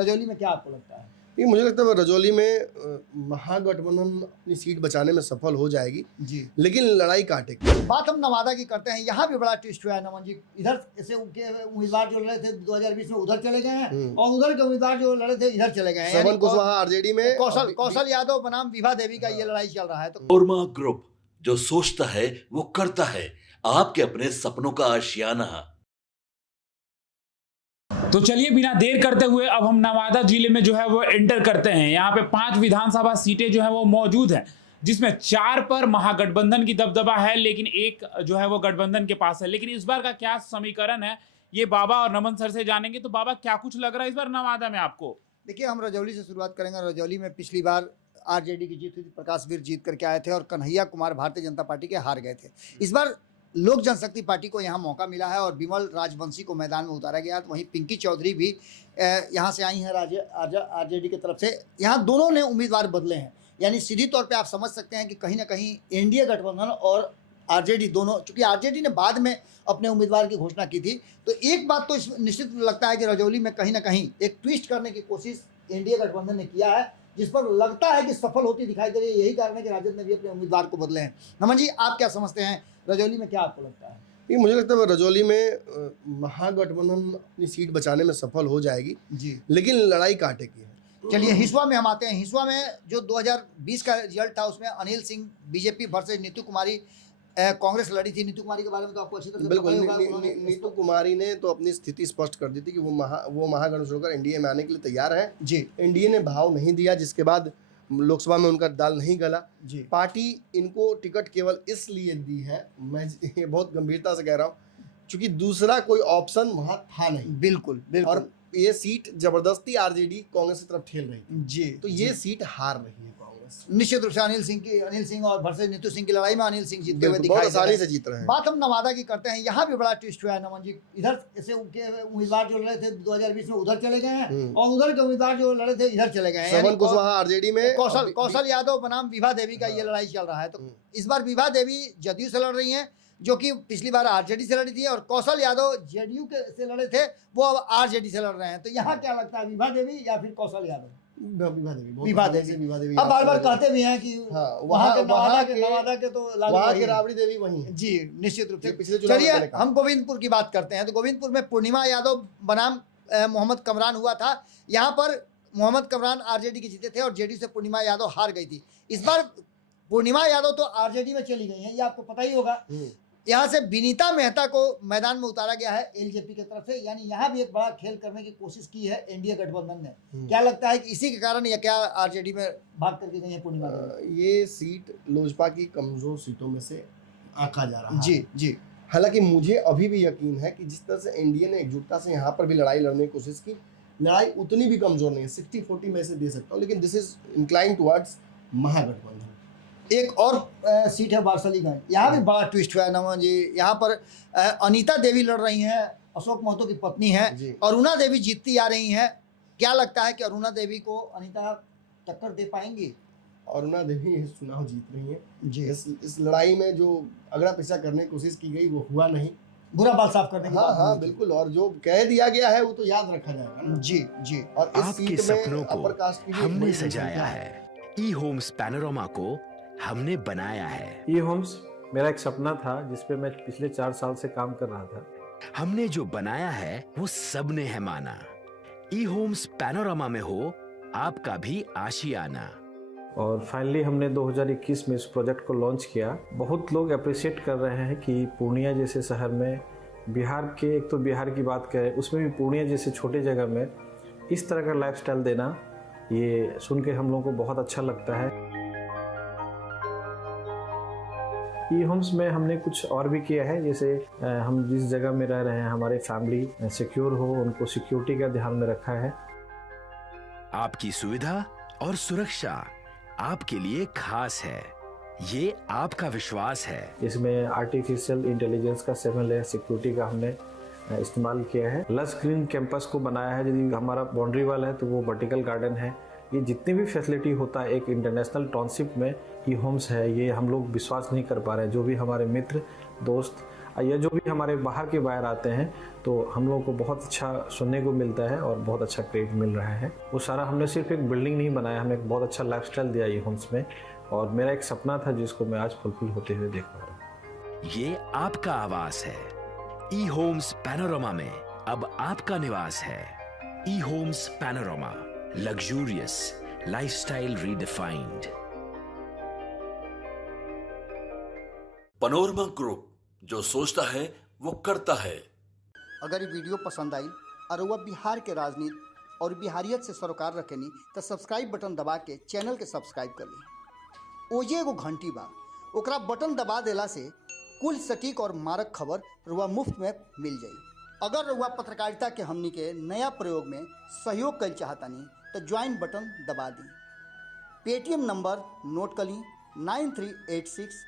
रजौली में क्या आपको लगता है? नहीं, मुझे लगता है रजौली में महागठबंधन अपनी सीट बचाने में सफल हो जाएगी जी। लेकिन लड़ाई काटेगी। बात हम नवादा की करते हैं, यहाँ भी बड़ा ट्विस्ट हुआ है नमन जी। इधर से उनके उम्मीदवार जो लड़े थे 2020 में उधर चले गए हैं और उधर के उम्मीदवार जो लड़े थे इधर चले गए हैं। श्रवण कुशवाहा आरजेडी में, कौशल यादव बनाम विभा देवी का ये लड़ाई चल रहा है। तो कोरमा ग्रुप, जो सोचता है वो करता है, आपके अपने सपनों का आशियाना। तो चलिए बिना देर करते हुए अब हम नवादा जिले में जो है वो एंटर करते हैं। यहाँ पे 5 विधानसभा सीटें जो है वो मौजूद हैं, जिसमें 4 पर महागठबंधन की दबदबा है, लेकिन एक जो है वो गठबंधन के पास है। लेकिन इस बार का क्या समीकरण है, ये बाबा और नमन सर से जानेंगे। तो बाबा, क्या कुछ लग रहा है इस बार नवादा में आपको? देखिए, हम रजौली से शुरुआत करेंगे। रजौली में पिछली बार आरजेडी की जीत हुई थी, प्रकाश वीर जीत करके आए थे और कन्हैया कुमार भारतीय जनता पार्टी के हार गए थे। इस बार लोक जनशक्ति पार्टी को यहाँ मौका मिला है और विमल राजवंशी को मैदान में उतारा गया है। तो वहीं पिंकी चौधरी भी यहाँ से आई हैं आरजेडी की तरफ से। यहाँ दोनों ने उम्मीदवार बदले हैं, यानी सीधी तौर पे आप समझ सकते हैं कि कहीं ना कहीं एनडीए गठबंधन और आरजेडी दोनों, चूंकि आरजेडी ने बाद में अपने उम्मीदवार की घोषणा की थी, तो एक बात तो निश्चित लगता है कि रजौली में कहीं ना कहीं एक ट्विस्ट करने की कोशिश एनडीए गठबंधन ने किया है, जिस पर लगता है कि सफल होती दिखाई दे रही है। यही कारण है कि राजद ने भी अपने उम्मीदवार को बदले हैं। नमन जी, आप क्या समझते हैं, रजौली में क्या आपको लगता है? नहीं, मुझे लगता है रजौली में महागठबंधन अपनी सीट बचाने में सफल हो जाएगी जी, लेकिन लड़ाई काटेगी। चलिए हिसुआ में हम आते हैं। हिसुआ में जो 2020 का रिजल्ट था, उसमें अनिल सिंह बीजेपी वर्सेज नीतू कुमारी कांग्रेस लड़ी थी। नीतू कुमारी के बारे में तो आपको अच्छी तरह से बिल्कुल, पता ही होगा। नीतू कुमारी ने तो अपनी स्थिति स्पष्ट कर दी थी कि वो महागठबंधन छोड़कर एनडीए में आने के लिए तैयार हैं। जी, एनडीए ने भाव नहीं दिया, जिसके बाद लोकसभा में उनका दाल नहीं गला। जी, पार्टी इनको टिकट केवल इसलिए दी है, मैं ये बहुत गंभीरता से कह रहा हूँ, क्योंकि दूसरा कोई ऑप्शन वहां था नहीं। बिल्कुल बिल्कुल। और ये सीट जबरदस्ती आरजेडी कांग्रेस की तरफ ठेल रही थी, जी, तो ये सीट हार रही है कांग्रेस। निश्चित रूप से अनिल सिंह और वर्सेज नीतू सिंह की लड़ाई में अनिल सिंह जीतते हुए बहुत दिखाई दे रहे आसानी हैं। से जीत रहे हैं। बात हम नवादा की करते हैं। यहाँ भी बड़ा ट्विस्ट हुआ है नमन जी। इधर से उनके उम्मीदवार जो लड़े थे 2020 में उधर चले गए हैं और उधर के उम्मीदवार जो लड़े थे इधर चले गए हैं। श्रवण कुशवाहा आरजेडी में, कौशल यादव बनाम विभा देवी का ये लड़ाई चल रहा है। तो इस बार विभा देवी जदयू से लड़ रही हैं, जो कि पिछली बार आरजेडी से लड़ी थी, और कौशल यादव जेडीयू के से लड़े थे, वो अब आरजेडी से लड़ रहे हैं। तो यहाँ क्या लगता है, विभा देवी या फिर कौशल यादव? विभा देवी। अब बार बार कहते भी हैं कि वहाँ के नवादा के तो वहाँ के राबड़ी देवी वही है। जी, निश्चित रूप से। पिछले चुनाव में चलिए हम गोविंदपुर की बात करते हैं। तो गोविंदपुर में पूर्णिमा यादव बनाम मोहम्मद कमरान हुआ था। यहाँ पर मोहम्मद कमरान आरजेडी के जीते थे और जेडीयू से पूर्णिमा यादव हार गई थी। इस बार पूर्णिमा यादव तो आरजेडी में चली गई हैं, ये आपको पता ही होगा। यहाँ से विनीता मेहता को मैदान में उतारा गया है एलजेपी की तरफ से, यानी यहाँ भी एक बड़ा खेल करने की कोशिश की है एनडीए गठबंधन ने। क्या लगता है कि इसी के कारण या क्या आरजेडी में भाग करके गई है पूर्णिमा? ये सीट लोजपा की कमजोर सीटों में से आंका जा रहा है। जी जी। हालांकि मुझे अभी भी यकीन है कि जिस तरह से एनडीए ने एकजुटता से यहाँ पर भी लड़ाई लड़ने की कोशिश की, लड़ाई उतनी भी कमजोर नहीं है। 60-40 में से दे सकता हूँ, लेकिन दिस इज इंक्लाइन टुवर्ड्स महागठबंधन। एक और सीट है वारसलीगंज। यहाँ भी बड़ा ट्विस्ट हुआ है नमन जी। यहाँ पर अनीता देवी लड़ रही हैं, अशोक महतो की पत्नी हैं। अरुणा देवी जीतती आ रही हैं। क्या लगता है कि अरुणा देवी को अनीता टक्कर दे पाएंगी? अरुणा देवी इस चुनाव जीत रही है जी। इस लड़ाई में जो अगड़ा पिछड़ा करने की कोशिश की गई वो हुआ नहीं। बुरा बाल साफ करने की बात। हाँ बिल्कुल, और जो कह दिया गया है वो तो याद रखा जाएगा ना। जी जी। और इस सीट में अपर कास्ट की हमने सजाया है। ई होम्स पैनोरमा को हमने बनाया है। ई होम्स मेरा एक सपना था, जिसपे मैं पिछले 4 साल से काम कर रहा था। हमने जो बनाया है वो सबने है माना। ई होम्स पैनोरमा में हो आपका भी आशियाना। और फाइनली हमने 2021 में इस प्रोजेक्ट को लॉन्च किया। बहुत लोग अप्रिशिएट कर रहे हैं कि पूर्णिया जैसे शहर में, बिहार के, एक तो बिहार की बात करें उसमें भी पूर्णिया जैसे छोटे जगह में इस तरह का लाइफस्टाइल देना, ये सुन के हम लोगों को बहुत अच्छा लगता है। ई होम्स में हमने कुछ और भी किया है, जैसे हम जिस जगह में रह रहे हैं हमारे फैमिली सिक्योर हो, उनको सिक्योरिटी का ध्यान में रखा है। आपकी सुविधा और सुरक्षा आपके लिए खास है, ये आपका विश्वास है। इसमें आर्टिफिशियल इंटेलिजेंस का 7 लेयर सिक्योरिटी का हमने इस्तेमाल किया है। लस ग्रीन कैंपस को बनाया है। यदि हमारा बाउंड्री वाल है तो वो वर्टिकल गार्डन है। ये जितनी भी फैसिलिटी होता है एक इंटरनेशनल टाउनशिप में ई होम्स है, ये हम लोग विश्वास नहीं कर पा रहे हैं। जो भी हमारे मित्र दोस्त या जो भी हमारे बाहर के बायर आते हैं तो हम लोगों को बहुत अच्छा सुनने को मिलता है और बहुत अच्छा क्रेडिट मिल रहा है। वो सारा हमने सिर्फ एक बिल्डिंग नहीं बनाया, हमने एक बहुत अच्छा लाइफस्टाइल दिया ई होम्स में, और मेरा एक सपना था जिसको मैं आज फुलफिल होते हुए देख पा रहा हूँ। ये आपका आवास है। ई होम्स पैनोरामा में अब आपका निवास है। E homes panorama, luxurious lifestyle redefined. Panorama group, जो सोचता है वो करता है। अगर ये वीडियो पसंद आई और वह बिहार के राजनीति और बिहारियत से सरोकार रखेनी तो सब्सक्राइब बटन दबा के चैनल के सब्सक्राइब कर ली। ओजे एगो घंटी बा, ओकरा बटन दबा देला से कुल सटीक और मारक खबर रुआ मुफ्त में मिल जाई। अगर रुआ पत्रकारिता के हमनी के नया प्रयोग में सहयोग कर चाहतानी तो ज्वाइन बटन दबा दी। पेटीएम नंबर नोट कर ली 9386